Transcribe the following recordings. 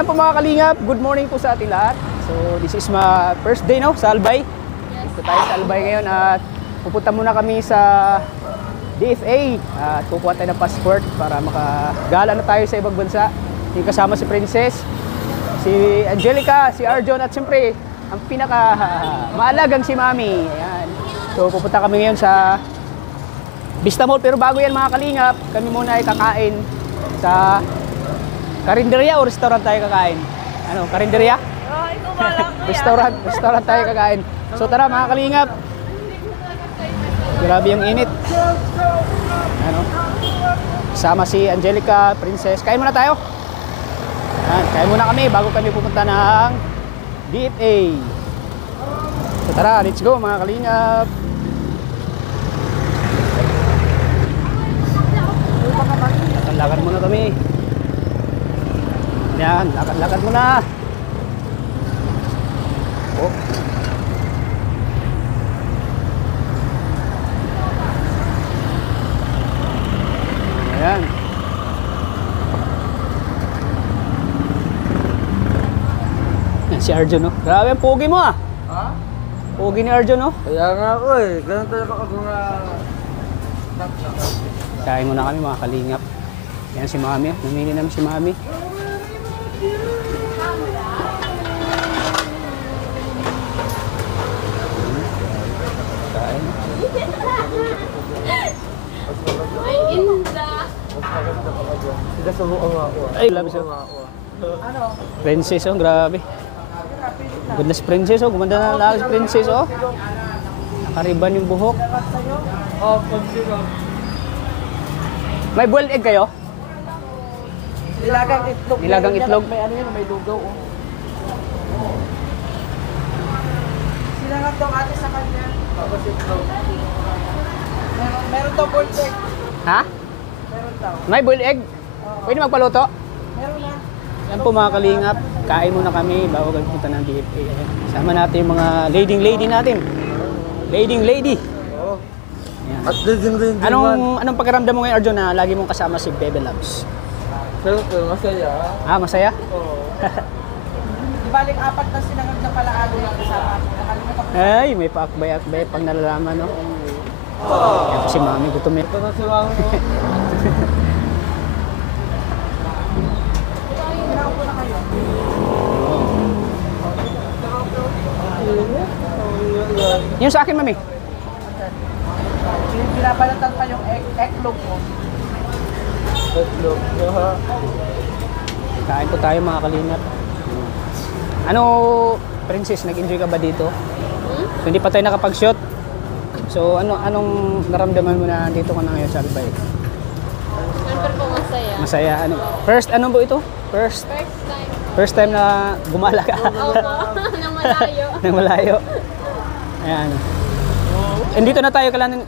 Ayan po mga kalingap, good morning po sa ating lahat. So this is my first day sa Albay. Dito tayo sa Albay ngayon at pupunta muna kami sa DFA at kukuha tayo ng passport para makagala na tayo sa ibang bansa. Yung kasama si Princess, si Angelica, si Arjon at siyempre ang pinaka maalagang si Mami. Ayan. So pupunta kami ngayon sa Vista Mall, pero bago yan mga kalingap, kami muna ay kakain sa karinderya o restaurant tayo kakain? Ano, karinderya? Ikaw wala ko Restaurant tayo kakain. So tara mga kalingap. Grabe yung init. Ano? Sama si Angelica, Princess. Kain muna tayo. Ayan, kain muna kami bago kami pupunta ng DFA. So tara, let's go mga kalingap. Lakad muna kami. Yan, lakad muna. Oh. Ayan. Yan si Arjon, no? Grabe ang pogi mo, ah. Ha? Pogi ni Arjon, no? Kaya nga ako eh. Ganun talaga ako mga... Kain muna kami mga kalingap. Yan si Mami. Namili namin si Mami. Kain. Ay, inda. Sila sa buong ako. Ay, labis oh. Princess, oh. Grabe. Ganda si Princess, oh. Gumanda na lang si Princess, oh. Nakariban yung buhok. Oh, pag-sira. May boiled egg kayo? Nilagang itlog. Nilagang itlog? May ano yun, may lugaw. Oh. Sinangag daw ate sa kanya. Tapos itlog. Meron daw boiled egg. Ha? Meron daw. May boiled egg? Pwede magpaluto? Meron na. Yan po mga kalingap. Kain muna kami bago kami punta ng DFA. Sama natin yung mga lady natin. Lady. Oo. Yan. At din Anong pakiramdam mo ngayon, Arjon, na lagi mong kasama si Bebe Loves? Pero masaya. Ah, masaya? Oo. Di balik apat na sinangag na pala ano yung kasama. Nakalimutan ko. Ay, may paakbay pag nalalaman, no? Yan po si Mami, gutom yan. Ito na si Mami. Pinaupo na kayo. Yung sa akin, Mami. Binabalatan pa yung eggnog mo. Eggnog. Kain po tayo mga kalingap. Ano, Princess, nag-enjoy ka ba dito? So, hindi pa tayo nakapag-shot. So, anong naramdaman mo na dito ka na ngayon sa Albay? Siyempre po masaya. Masaya. Ano po ito? First time. First time na gumala ka. Opo, nang malayo. Nang malayo. Ayan. And dito na tayo kailangan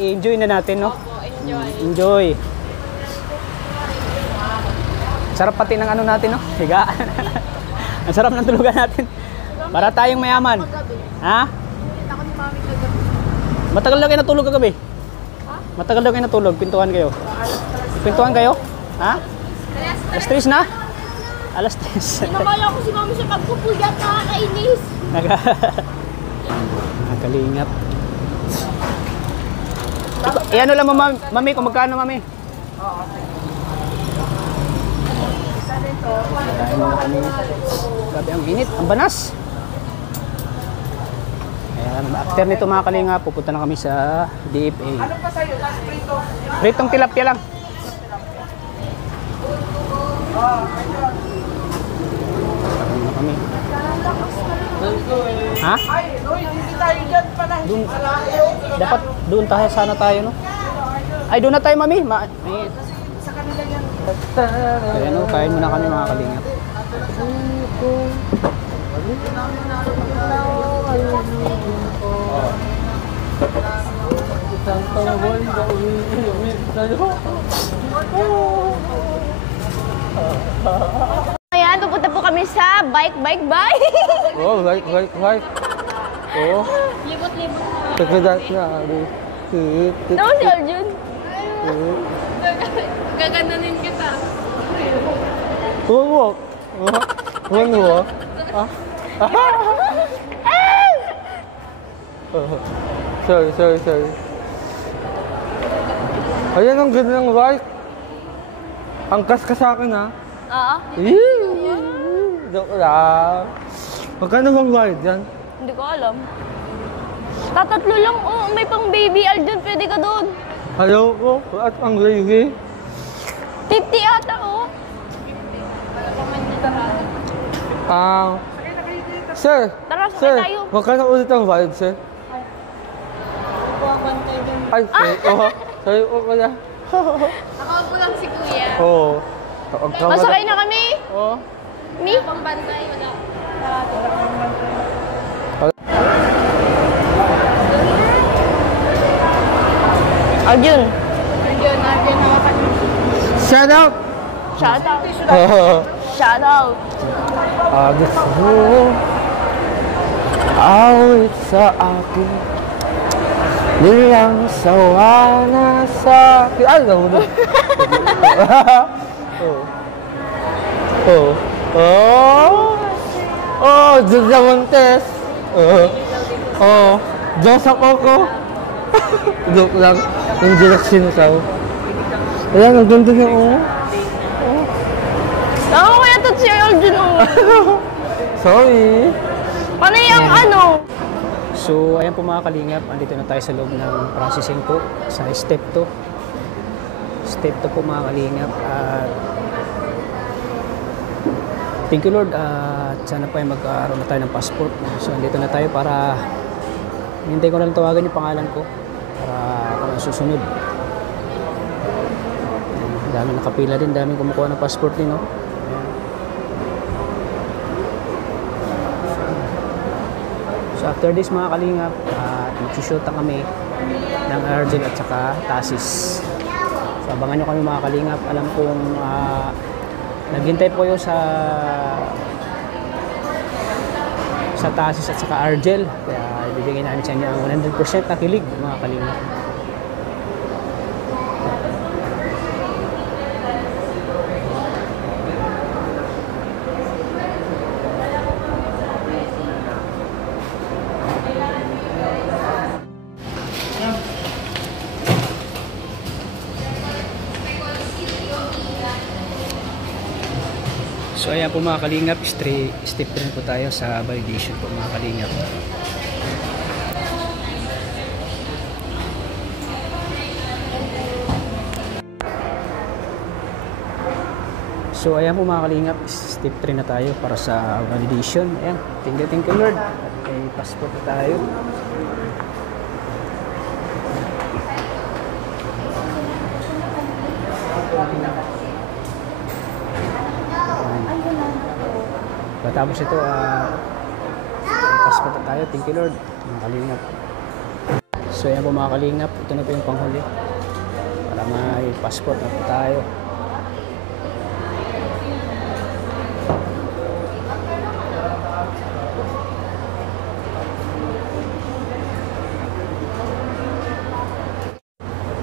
i-enjoy na natin, no? Opo, enjoy. Enjoy. Sarap pati ng ano natin, no? Higa. Ang sarap ng tulugan natin. Para tayong mayaman. Ha? Ako ni Mami kagabi. Matagal na kayo natulog kagabi? Ha? Matagal na kayo natulog? Pintuan kayo? Pintuan kayo? Ha? Alas 3 na? Alas 3. Namala ko si Mami sa pagpupuyat, nakakainis. Nakakalingap. Ano lang mo, Mami, kung magkano, Mami? Kain muna kami. Grabe ang init, ang banas. Ayan, after nito mga kalinga, pupunta na kami sa DFA. Ano pa sa'yo? Last prito? Pritong tilapia lang. Kain na kami. Ha? Ay, Roy, hindi tayo dyan pala. Doon, dapat doon tayo sana tayo, no? Ay, doon na tayo, Mami. Sa kanila yan. Ayan, no? Kain muna kami mga kalinga. Ayan, pupunta po kami sa bike. Oh, right. Oh, Libot-libot na. tagadat na. Tama si Arjun. Gagananin kita. Oo. Ano mo? Ah? Sorry. Ayan, ang ganda ng white. Ang kas ka sa akin, ha? Oo. Joke lang. Magkano bang white yan? Hindi ko alam. Tatatlo lang. Oh, may pang baby Al dyan. Pwede ka doon. Ayaw ko. At ang gravy. 50 ata, oh. Sir. Tara, sakay Sir, tayo. magkano ulit ang white, sir? Ay, sorry. Sorry po pala. Nakaupo lang si Kuya. Oo. Masakay na kami. Oo. Mi? Pambantay, wala. Arjun. Arjun, hawakan mo. Shout out! Shout out. Shout out. Agos mo awit sa akin, nilang sawa na sa akin. Ay, nahulog. Julia Montes. Diyan sa Coco. Joke lang. Yung direct sinusaw. Ayan, ang ganda niya, Ako kaya ito si Arjun, oh. Sorry. Ano yung ano? So, ayan po mga kalingap, andito na tayo sa loob ng processing po sa step 2. Step 2 po mga kalingap. At thank you Lord, at sana po ay magkaroon na tayo ng passport. So, andito na tayo para hintay ko na lang tawagan yung pangalan ko para ako ang susunod. Dami nakapila din, daming kumukuha ng passport din, no? So after this mga kalingap, magsushoot kami ng Argel at saka Tasis. So abangan nyo kami mga kalingap. Alam kong naghintay po kayo sa Tasis at saka Argel. Kaya ibibigay namin sa inyo ang 100% na kilig mga kalingap. So ayan po mga kalingap, step 3 po tayo sa validation po mga kalingap. So ayan po mga kalingap, step 3 na tayo para sa validation. Ayan, thank you Lord. At may passport na tayo. Tapos ito, passport na tayo. Thank you Lord, mga kalingap. So yan po mga kalingap, ito na po yung panghuli para may passport na po tayo.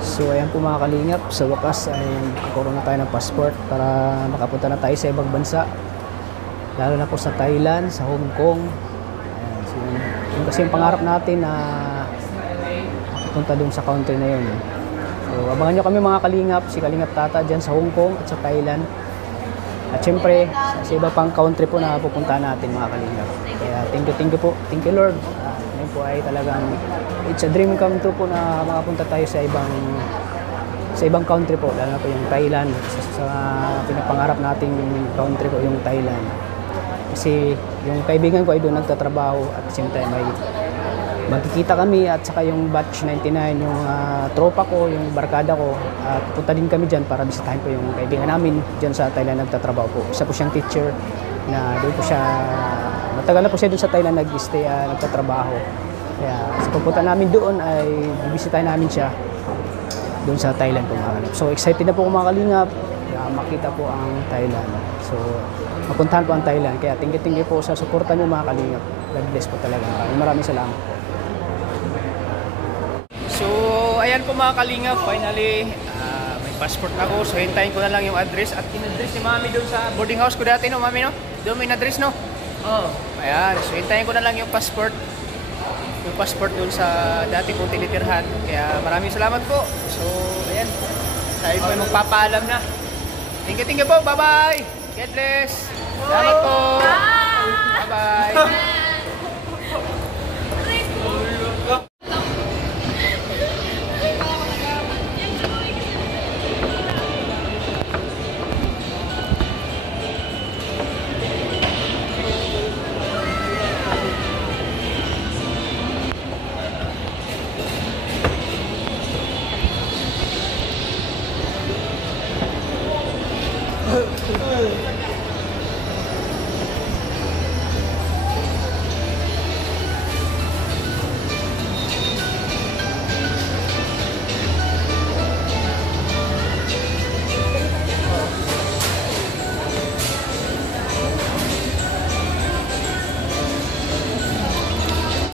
So ayan po mga kalingap, sa wakas ay nakakuha na tayo ng passport para makapunta na tayo sa ibang bansa. Lalo na po sa Thailand, sa Hong Kong. Ayan, so yun kasi yung pangarap natin na punta dun sa country na yun. So abangan nyo kami mga kalingap, si Kalingap Tata dyan sa Hong Kong at sa Thailand. At syempre, sa iba pang country po na pupunta natin mga kalingap. Kaya thank you po, thank you Lord. Ngayon po ay talagang it's a dream come true po na makapunta tayo sa ibang country po, lalo na po yung Thailand. Sa pinapangarap natin yung country po, yung Thailand. Kasi yung kaibigan ko ay doon nagtatrabaho at the same time ay magkikita kami at saka yung batch 99, yung tropa ko, yung barkada ko, at pupunta din kami dyan para bisitahin po yung kaibigan namin dyan sa Thailand nagtatrabaho po. Isa po siyang teacher na doon po siya, matagal na po siya doon sa Thailand nag-stay, nagtatrabaho. Kaya sa pupunta namin doon ay bibisitahin namin siya doon sa Thailand po mga kalingap. So excited na po mga kalingap na makita po ang Thailand. So mapuntahan po ang Thailand. Kaya thank you po sa suporta niyo mga kalingap. God bless po talaga. Maraming salamat po. So ayan po mga kalingap, finally may passport na ako. So hintayin ko na lang yung address at in-address ni Mami doon sa boarding house ko dati, no Mami, no? Doon may na-dress, no? Oo. Ayan, so hintayin ko na lang yung passport. Yung passport doon sa dati kong tinitirhan. Kaya maraming salamat po. So, ayan. Tayo po ay magpapaalam na. Thank you po. Bye-bye. God bless. Salamat po.